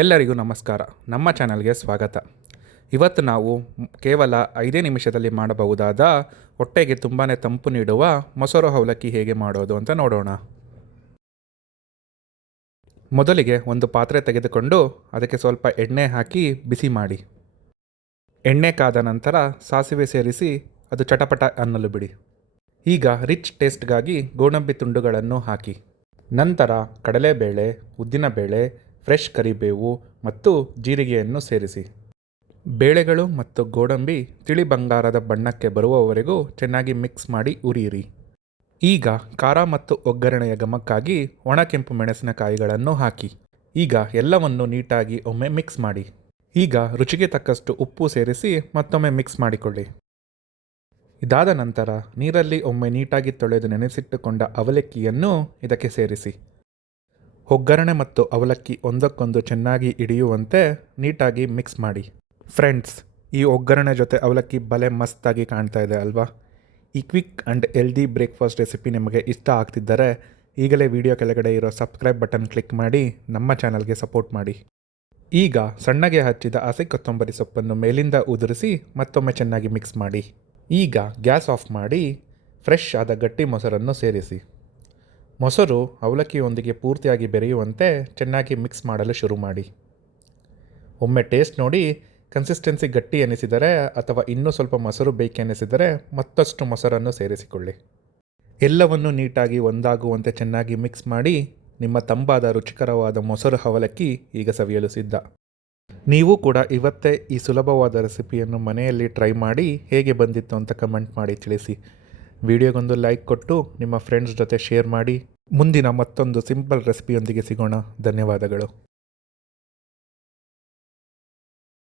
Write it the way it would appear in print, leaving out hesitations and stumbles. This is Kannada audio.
ಎಲ್ಲರಿಗೂ ನಮಸ್ಕಾರ. ನಮ್ಮ ಚಾನಲ್ಗೆ ಸ್ವಾಗತ. ಇವತ್ತು ನಾವು ಕೇವಲ 5 ನಿಮಿಷದಲ್ಲಿ ಮಾಡಬಹುದಾದ ಹೊಟ್ಟೆಗೆ ತುಂಬಾ ತಂಪು ನೀಡುವ ಮೊಸರು ಅವಲಕ್ಕಿ ಹೇಗೆ ಮಾಡೋದು ಅಂತ ನೋಡೋಣ. ಮೊದಲಿಗೆ ಒಂದು ಪಾತ್ರೆ ತೆಗೆದುಕೊಂಡು ಅದಕ್ಕೆ ಸ್ವಲ್ಪ ಎಣ್ಣೆ ಹಾಕಿ ಬಿಸಿ ಮಾಡಿ. ಎಣ್ಣೆ ಕಾದ ನಂತರ ಸಾಸಿವೆ ಸೇರಿಸಿ ಅದು ಚಟಪಟ ಅನ್ನಲು ಬಿಡಿ. ಈಗ ರಿಚ್ ಟೇಸ್ಟ್ಗಾಗಿ ಗೋಡಂಬಿ ತುಂಡುಗಳನ್ನು ಹಾಕಿ. ನಂತರ ಕಡಲೆಬೇಳೆ, ಉದ್ದಿನಬೇಳೆ, ಫ್ರೆಶ್ ಕರಿಬೇವು ಮತ್ತು ಜೀರಿಗೆಯನ್ನು ಸೇರಿಸಿ. ಬೇಳೆಗಳು ಮತ್ತು ಗೋಡಂಬಿ ತಿಳಿ ಬಂಗಾರದ ಬಣ್ಣಕ್ಕೆ ಬರುವವರೆಗೂ ಚೆನ್ನಾಗಿ ಮಿಕ್ಸ್ ಮಾಡಿ ಉರಿಯಿರಿ. ಈಗ ಖಾರ ಮತ್ತು ಒಗ್ಗರಣೆಯ ಘಮಕ್ಕಾಗಿ ಒಣಕೆಂಪು ಮೆಣಸಿನಕಾಯಿಗಳನ್ನು ಹಾಕಿ. ಈಗ ಎಲ್ಲವನ್ನು ನೀಟಾಗಿ ಒಮ್ಮೆ ಮಿಕ್ಸ್ ಮಾಡಿ. ಈಗ ರುಚಿಗೆ ತಕ್ಕಷ್ಟು ಉಪ್ಪು ಸೇರಿಸಿ ಮತ್ತೊಮ್ಮೆ ಮಿಕ್ಸ್ ಮಾಡಿಕೊಳ್ಳಿ. ಇದಾದ ನಂತರ ನೀರಲ್ಲಿ ಒಮ್ಮೆ ನೀಟಾಗಿ ತೊಳೆದು ನೆನೆಸಿಟ್ಟುಕೊಂಡ ಅವಲಕ್ಕಿಯನ್ನು ಇದಕ್ಕೆ ಸೇರಿಸಿ. ಒಗ್ಗರಣೆ ಮತ್ತು ಅವಲಕ್ಕಿ ಒಂದಕ್ಕೊಂದು ಚೆನ್ನಾಗಿ ಹಿಡಿಯುವಂತೆ ನೀಟಾಗಿ ಮಿಕ್ಸ್ ಮಾಡಿ. ಫ್ರೆಂಡ್ಸ್, ಈ ಒಗ್ಗರಣೆ ಜೊತೆ ಅವಲಕ್ಕಿ ಬಲೆ ಮಸ್ತಾಗಿ ಕಾಣ್ತಾ ಇದೆ ಅಲ್ವಾ? ಈ quick and healthy breakfast recipe ನಿಮಗೆ ಇಷ್ಟ ಆಗ್ತಿದ್ದರೆ ಈಗಲೇ ವಿಡಿಯೋ ಕೆಳಗಡೆ ಇರೋ ಸಬ್ಸ್ಕ್ರೈಬ್ ಬಟನ್ ಕ್ಲಿಕ್ ಮಾಡಿ ನಮ್ಮ ಚಾನಲ್ಗೆ ಸಪೋರ್ಟ್ ಮಾಡಿ. ಈಗ ಸಣ್ಣಗೆ ಹಚ್ಚಿದ ಹಸಿ ಕೊತ್ತಂಬರಿ ಸೊಪ್ಪನ್ನು ಮೇಲಿಂದ ಉದುರಿಸಿ ಮತ್ತೊಮ್ಮೆ ಚೆನ್ನಾಗಿ ಮಿಕ್ಸ್ ಮಾಡಿ. ಈಗ ಗ್ಯಾಸ್ ಆಫ್ ಮಾಡಿ ಫ್ರೆಶ್ ಆದ ಗಟ್ಟಿ ಮೊಸರನ್ನು ಸೇರಿಸಿ. ಮೊಸರು ಅವಲಕ್ಕಿಯೊಂದಿಗೆ ಪೂರ್ತಿಯಾಗಿ ಬೆರೆಯುವಂತೆ ಚೆನ್ನಾಗಿ ಮಿಕ್ಸ್ ಮಾಡಲು ಶುರು ಮಾಡಿ. ಒಮ್ಮೆ ಟೇಸ್ಟ್ ನೋಡಿ, ಕನ್ಸಿಸ್ಟೆನ್ಸಿ ಗಟ್ಟಿ ಎನಿಸಿದರೆ ಅಥವಾ ಇನ್ನೂ ಸ್ವಲ್ಪ ಮೊಸರು ಬೇಕೆನಿಸಿದರೆ ಮತ್ತಷ್ಟು ಮೊಸರನ್ನು ಸೇರಿಸಿಕೊಳ್ಳಿ. ಎಲ್ಲವನ್ನು ನೀಟಾಗಿ ಒಂದಾಗುವಂತೆ ಚೆನ್ನಾಗಿ ಮಿಕ್ಸ್ ಮಾಡಿ. ನಿಮ್ಮ ತಂಪಾದ ರುಚಿಕರವಾದ ಮೊಸರು ಅವಲಕ್ಕಿ ಈಗ ಸವಿಯಲು ಸಿದ್ಧ. ನೀವು ಕೂಡ ಇವತ್ತೇ ಈ ಸುಲಭವಾದ ರೆಸಿಪಿಯನ್ನು ಮನೆಯಲ್ಲಿ ಟ್ರೈ ಮಾಡಿ ಹೇಗೆ ಬಂದಿತ್ತು ಅಂತ ಕಮೆಂಟ್ ಮಾಡಿ ತಿಳಿಸಿ. ವಿಡಿಯೋಗೊಂದು ಲೈಕ್ ಕೊಟ್ಟು ನಿಮ್ಮ ಫ್ರೆಂಡ್ಸ್ ಜೊತೆ ಶೇರ್ ಮಾಡಿ. ಮುಂದಿನ ಮತ್ತೊಂದು ಸಿಂಪಲ್ ರೆಸಿಪಿಯೊಂದಿಗೆ ಸಿಗೋಣ. ಧನ್ಯವಾದಗಳು.